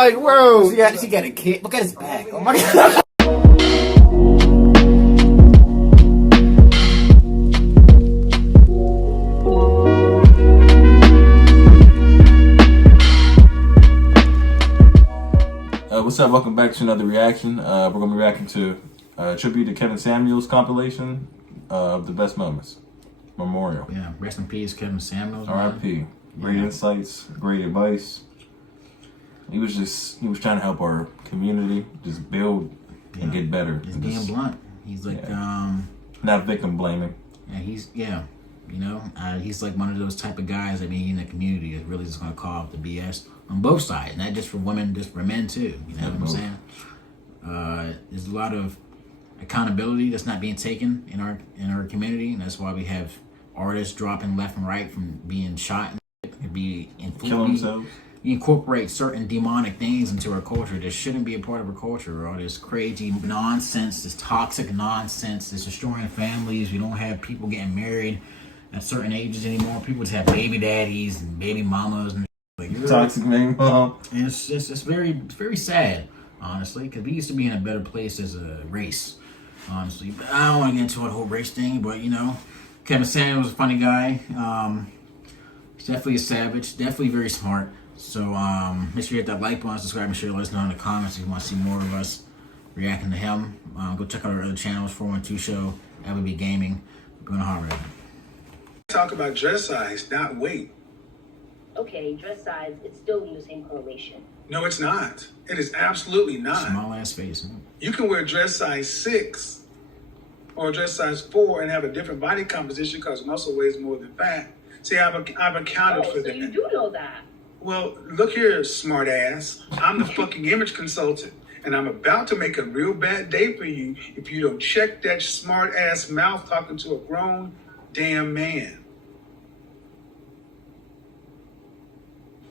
like, bro, yeah, she got a kid. Look at his back. Oh my god. What's up? Welcome back to another reaction. We're going to be reacting to a tribute to Kevin Samuels compilation of the best moments. Memorial. Yeah, rest in peace, Kevin Samuels. R.I.P. Great insights, great advice. He was trying to help our community just build and get better. He's being blunt. He's like, not victim blaming. Yeah, he's like one of those type of guys that in the community is really just gonna call out the BS on both sides, not just for women, just for men too. You know what I'm saying? There's a lot of accountability that's not being taken in our community, and that's why we have artists dropping left and right from being shot and Kill themselves. You incorporate certain demonic things into our culture that shouldn't be a part of our culture. All this crazy nonsense, this toxic nonsense, this destroying families. We don't have people getting married at certain ages anymore. People just have baby daddies and baby mamas and like toxic baby mom. And it's very sad, honestly, because we used to be in a better place as a race, honestly. But I don't want to get into a whole race thing, but Kevin Samuels was a funny guy. He's definitely a savage, definitely very smart. So make sure you hit that like button, subscribe, and share. Let us know in the comments if you want to see more of us reacting to him. Go check out our other channels, 412 Show, LBB Gaming. We're going to Harvard. Talk about dress size, not weight. Okay, dress size, it's still in the same correlation. No, it's not. It is absolutely not. Small ass face. Huh? You can wear dress size 6 or dress size 4 and have a different body composition because muscle weighs more than fat. See, I've accounted for so that. You do know that. Well, look here, smart ass. I'm the fucking image consultant, and I'm about to make a real bad day for you if you don't check that smart ass mouth talking to a grown damn man.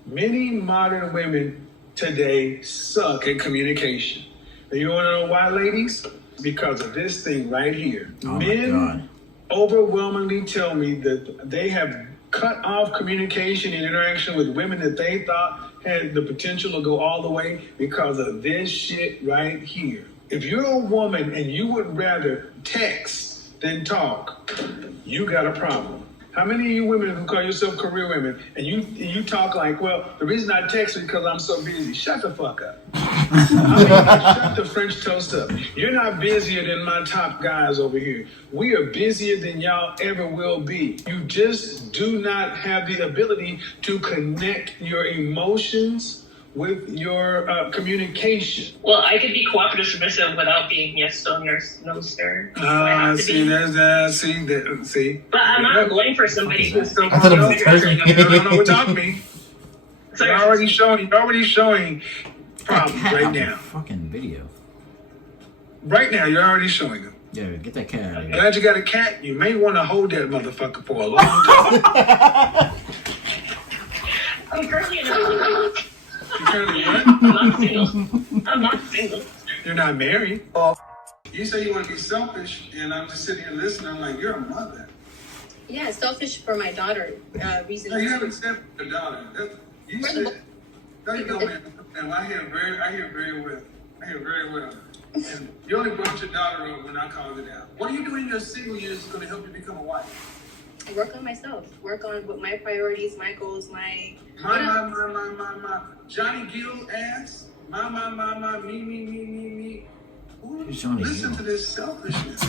Many modern women today suck at communication. And you want to know why, ladies? Because of this thing right here. Oh Men overwhelmingly tell me that they have cut off communication and interaction with women that they thought had the potential to go all the way because of this shit right here. If you're a woman and you would rather text than talk, you got a problem. How many of you women who call yourself career women and you talk like, well, the reason I text is because I'm so busy. Shut the fuck up. Shut the French toast up. You're not busier than my top guys over here. We are busier than y'all ever will be. You just do not have the ability to connect your emotions with your communication. Well, I could be cooperative submissive without being yes, so yes, no, sir. See. But I'm not going for somebody who's so. I thought it was No, without me. You're already showing problems right now. Fucking video. Right now, you're already showing them. Yeah, get that cat out of here. Glad you got a cat. You may want to hold that motherfucker for a long time. I'm currently in a relationship. You currently what? I'm not single. You're not married. You say you want to be selfish, and I'm just sitting here listening. I'm like, you're a mother. Yeah, selfish for my daughter. Reason. No, you haven't said for your daughter. You said. No, you don't, man. I hear very well. And you only brought your daughter up when I called it out. What are you doing in your single years is going to help you become a wife? Work on myself. Work on what my priorities, my goals, my. Johnny Gill ass. Me. Ooh, Johnny listen Gill. to this selfishness.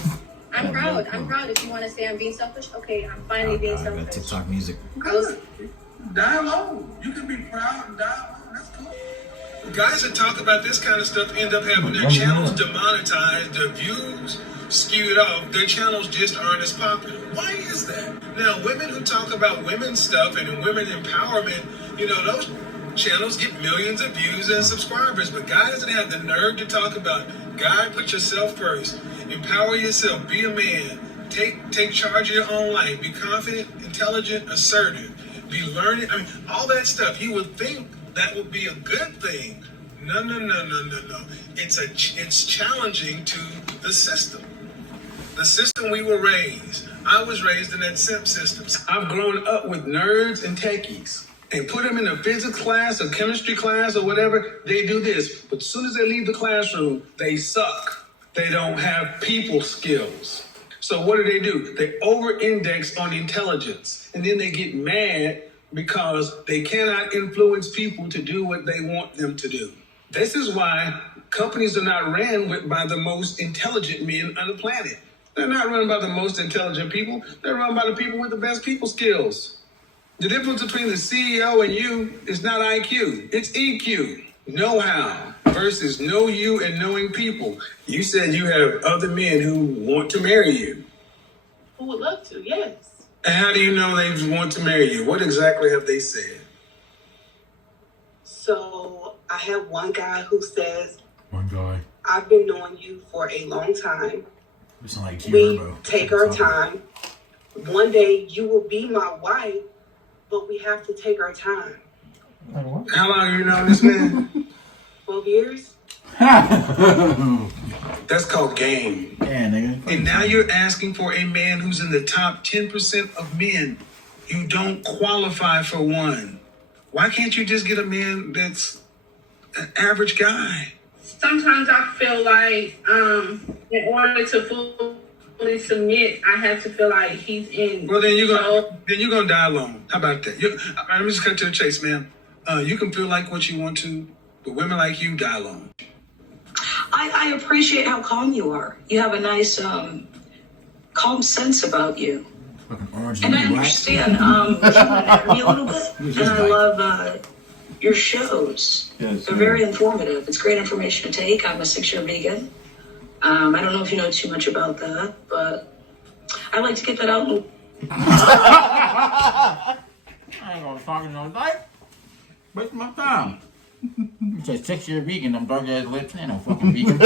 I'm proud. I'm proud. If you want to say I'm being selfish, okay, I'm finally being I got selfish. TikTok music. Good. Die alone. You can be proud and die alone. That's cool. Guys that talk about this kind of stuff end up having their channels demonetized, their views skewed off. Their channels just aren't as popular. Why is that? Now, women who talk about women's stuff and women empowerment, those channels get millions of views and subscribers. But guys that have the nerve to talk about, God, put yourself first, empower yourself, be a man, take charge of your own life, be confident, intelligent, assertive, be learning. All that stuff. You would think that would be a good thing. No. It's challenging to the system. The system we were raised. I was raised in that simp system. I've grown up with nerds and techies. and put them in a physics class, a chemistry class, or whatever, they do this. But as soon as they leave the classroom, they suck. They don't have people skills. So what do? They over-index on intelligence. And then they get mad because they cannot influence people to do what they want them to do. This is why companies are not ran by the most intelligent men on the planet. They're not run by the most intelligent people. They're run by the people with the best people skills. The difference between the CEO and you is not IQ. It's EQ. Know-how versus know you and knowing people. You said you have other men who want to marry you. Who would love to? Yes. And how do you know they want to marry you? What exactly have they said? So I have one guy who says, One guy. I've been knowing you for a long time. It's like We take our time. One day you will be my wife, but we have to take our time. How long have you known this man? 12 years? That's called game. Yeah, nigga. And now you're asking for a man who's in the top 10% of men. You don't qualify for one. Why can't you just get a man that's an average guy? Sometimes I feel like in order to fully submit, I have to feel like he's in. Well, then you're gonna die alone. How about that? Let me just cut to the chase, man. You can feel like what you want to, but women like you die alone. I appreciate how calm you are. You have a nice, calm sense about you. Fucking orange And I black. understand human anatomy a little bit. And I love your shows. Yes, They're yeah. very informative. It's great information to take. I'm a 6-year vegan. I don't know if you know too much about that, but I like to get that out. I ain't gonna talk in no night. Waste my time. You said 6-year vegan, them dark ass lips, ain't no fucking vegan.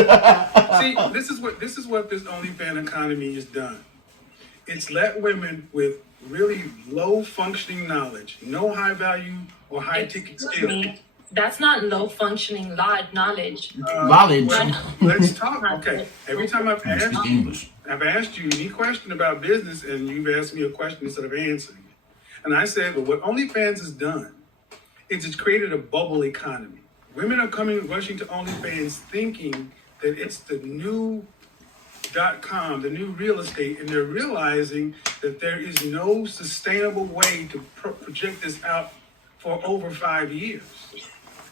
See, this is what this OnlyFans economy has done. It's let women with really low functioning knowledge, no high value or high ticket skills. That's not low functioning knowledge. Knowledge. Let's talk. Okay. Every time I've I speak asked English. you any question about business, and you've asked me a question instead of answering it. And I said, well, what OnlyFans has done is it's created a bubble economy. Women are rushing to OnlyFans thinking that it's the new .com, the new real estate, and they're realizing that there is no sustainable way to project this out for over 5 years.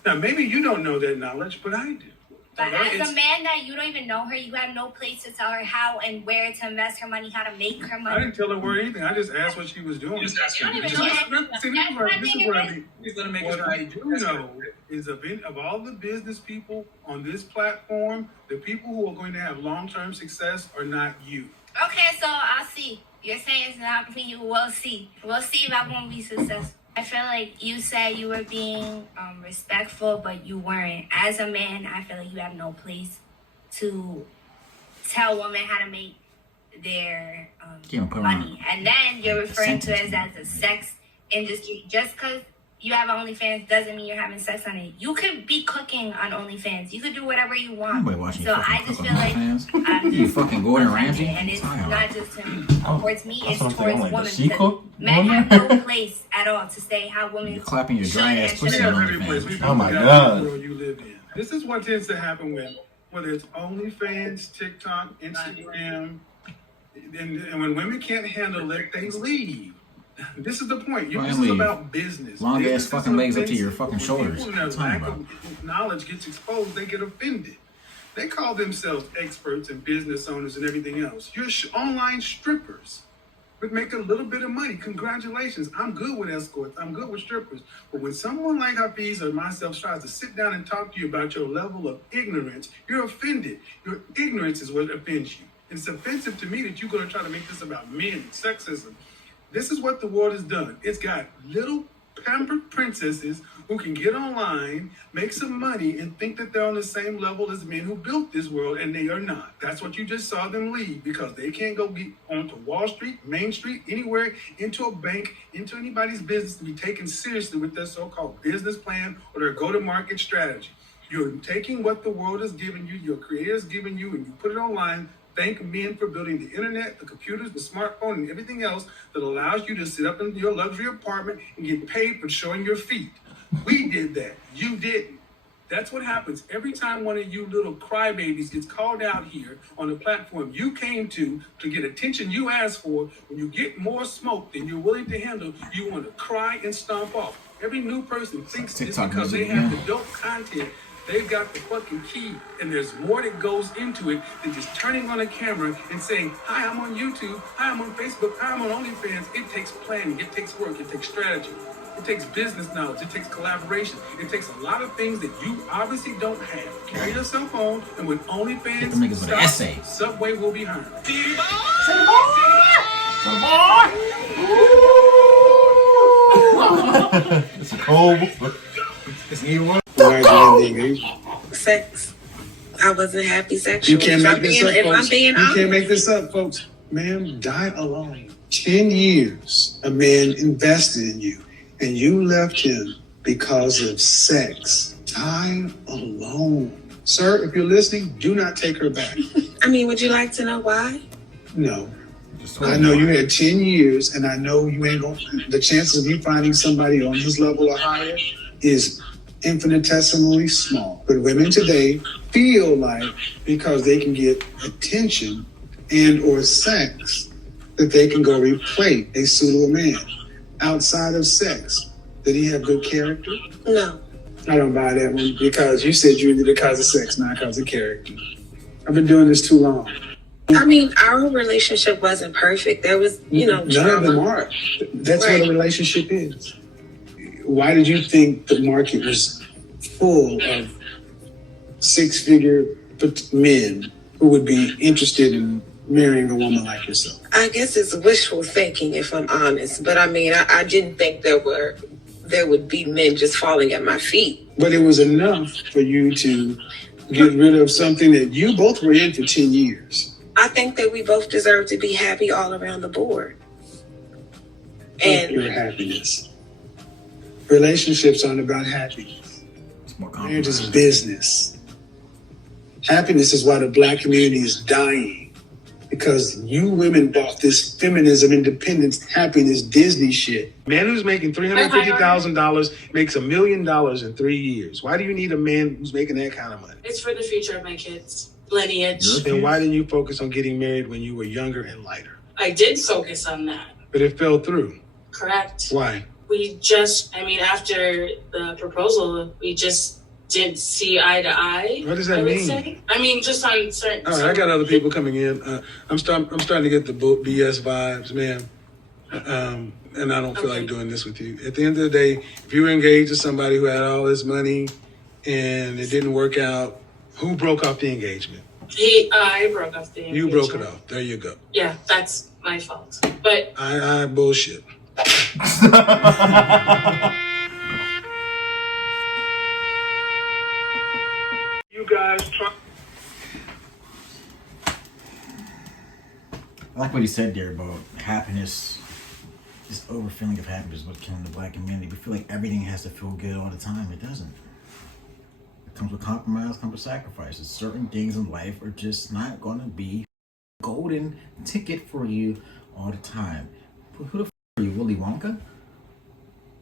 Now, maybe you don't know that knowledge, but I do. But as a man that you don't even know her, you have no place to tell her how and where to invest her money, how to make her I money. didn't tell her where anything. I just asked what she was doing. You don't even know This that. is what I mean. What I do know is of all the business people on this platform, the people who are going to have long-term success are not you. Okay, so I'll see. You're saying it's not me. We'll see. We'll see if I won't be successful. I feel like you said you were being respectful, but you weren't. As a man, I feel like you have no place to tell women how to make their money. And then you're referring to it as a sex industry. Just because you have OnlyFans doesn't mean you're having sex on it. You could be cooking on OnlyFans. You could do whatever you want. Nobody watching So you fucking I just cook feel on like OnlyFans. I'm You just fucking Gordon offended. Ramsay? And it's Sorry. not just towards me, it's That's what I'm towards saying. I'm like, women. does she because cook? Men have no place at all to say how women You're clapping your should dry ass and pussy shouldn't. on Every place. We OnlyFans. Oh my forgot God. the world you live in. This is what tends to happen whether it's OnlyFans, TikTok, Instagram, and when women can't handle it, they leave. This is the point. This is about business. Long ass Business is fucking legs up to offensive. your fucking When shoulders. people in their What are you lack talking of knowledge gets exposed, they get offended. They call themselves experts and business owners and everything else. You're online strippers, but make a little bit of money. Congratulations. I'm good with escorts. I'm good with strippers. But when someone like Hafiz or myself tries to sit down and talk to you about your level of ignorance, you're offended. Your ignorance is what offends you. It's offensive to me that you're going to try to make this about men and sexism. This is what the world has done. It's got little pampered princesses who can get online, make some money, and think that they're on the same level as men who built this world, and they are not. That's what you just saw them leave, because they can't go get onto Wall Street, Main Street, anywhere, into a bank, into anybody's business to be taken seriously with their so-called business plan or their go-to-market strategy. You're taking what the world has given you, your creator has given you, and you put it online Thank men for building the internet, the computers, the smartphone, and everything else that allows you to sit up in your luxury apartment and get paid for showing your feet. We did that. You didn't. That's what happens every time one of you little crybabies gets called out here on the platform you came to get attention you asked for. When you get more smoke than you're willing to handle, you want to cry and stomp off. Every new person thinks it's because they have the dope content. They've got the fucking key, and there's more that goes into it than just turning on a camera and saying, hi, I'm on YouTube, hi, I'm on Facebook, hi, I'm on OnlyFans. It takes planning, it takes work, it takes strategy. It takes business knowledge. It takes collaboration. It takes a lot of things that you obviously don't have. Carry yourself on, and when OnlyFans stops, Subway will be hiring. City boy! It's a cold. It's new one. Sex. I wasn't happy sexually. You can't make this up, if I'm folks. being You honest. can't make this up, folks. Ma'am, die alone. 10 years a man invested in you, and you left him because of sex. Die alone. Sir, if you're listening, do not take her back. I mean, would you like to know why? No. I know you had 10 years, and I know you ain't going to, the chances of you finding somebody on his level or higher is infinitesimally small. But women today feel like because they can get attention and or sex, that they can go replace a suitable man. Outside of sex, did he have good character? No. I don't buy that one because you said you did it because of sex, not because of character. I've been doing this too long. I mean, our relationship wasn't perfect. There was, None trauma. of them are. That's Right. what a relationship is. Why did you think the market was full of six-figure men who would be interested in marrying a woman like yourself? I guess it's wishful thinking, if I'm honest. But I mean, I didn't think there would be men just falling at my feet. But it was enough for you to get rid of something that you both were in for 10 years. I think that we both deserve to be happy all around the board. And your happiness. Relationships aren't about happiness. It's more Marriage is complicated. business. Happiness is why the black community is dying. Because you women bought this feminism, independence, happiness, Disney shit. Man who's making $350,000 makes $1 million in 3 years. Why do you need a man who's making that kind of money? It's for the future of my kids. Lineage. Then why didn't you focus on getting married when you were younger and lighter? I did focus on that. But it fell through. Correct. Why? After the proposal, we just didn't see eye to eye. What does that mean? Just on certain. All right, I got other people coming in. I'm starting to get the BS vibes, man. And I don't feel like doing this with you. At the end of the day, if you were engaged to somebody who had all this money and it didn't work out, who broke off the engagement? I broke off the engagement. You broke it off. There you go. Yeah, that's my fault. But I bullshit. You guys try. I like what he said there about happiness. This overfeeling of happiness is what's killing the black community. We feel like everything has to feel good all the time. It doesn't. It comes with compromise, comes with sacrifices. Certain things in life are just not going to be a golden ticket for you all the time. Who the f*** are you, Willy Wonka?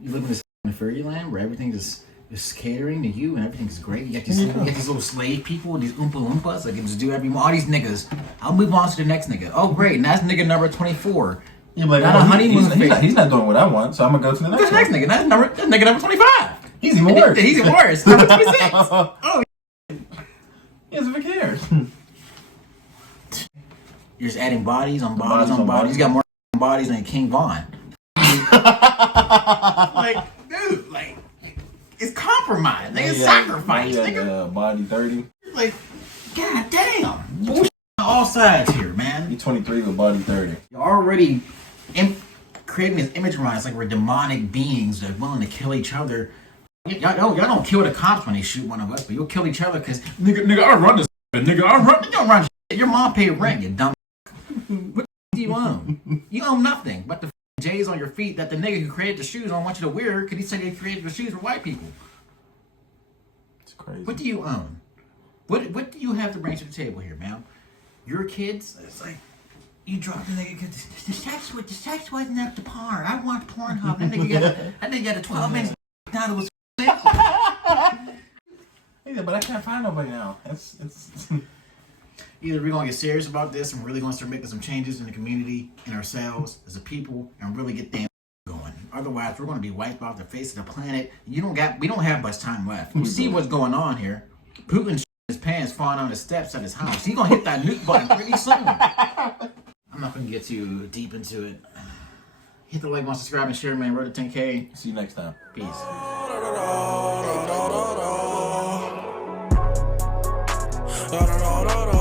You live in this fairyland where everything is catering to you and everything's great. You got these little slave people, these Oompa Loompas that can just do all these niggas. I'll move on to the next nigga. Oh, great. And that's nigga number 24. You're like, not a honeymoon phase. He's not doing what I want, so I'm going to go to the next one. Nigga. That's nigga number 25. He's even worse. He's even worse. Number 26. Oh, he doesn't even care. You're just adding bodies on bodies on bodies. You got more bodies than King Von. Dude, it's compromise. It's sacrifice. Nigga, body 30. God damn. Bullshit on all sides here, man. He's 23 with body 30. You're already creating this image around us like we're demonic beings that are willing to kill each other. Y'all don't kill the cops when they shoot one of us, but you'll kill each other because nigga, I run this. Nigga, you don't run shit. Your mom paid rent, you dumb. What do you own? You own nothing but the J's on your feet that the nigga who created the shoes don't want you to wear because he said he created the shoes for white people. It's crazy. What do you own? What do you have to bring to the table here, man? your kids, it's like you dropped the nigga because the sex wasn't up to par. I watched Pornhub. That nigga got a 12 inch. Now it was. Yeah, but I can't find nobody now. It's Either we're gonna get serious about this and we're really gonna start making some changes in the community and ourselves as a people and really get things going. Otherwise, we're gonna be wiped off the face of the planet. We don't have much time left. You see what's going on here? Putin his pants falling on the steps at his house. He's gonna hit that nuke button pretty soon. I'm not gonna get too deep into it. Hit the like, subscribe, and share, man. Road to 10K. See you next time. Peace. Da da da da da.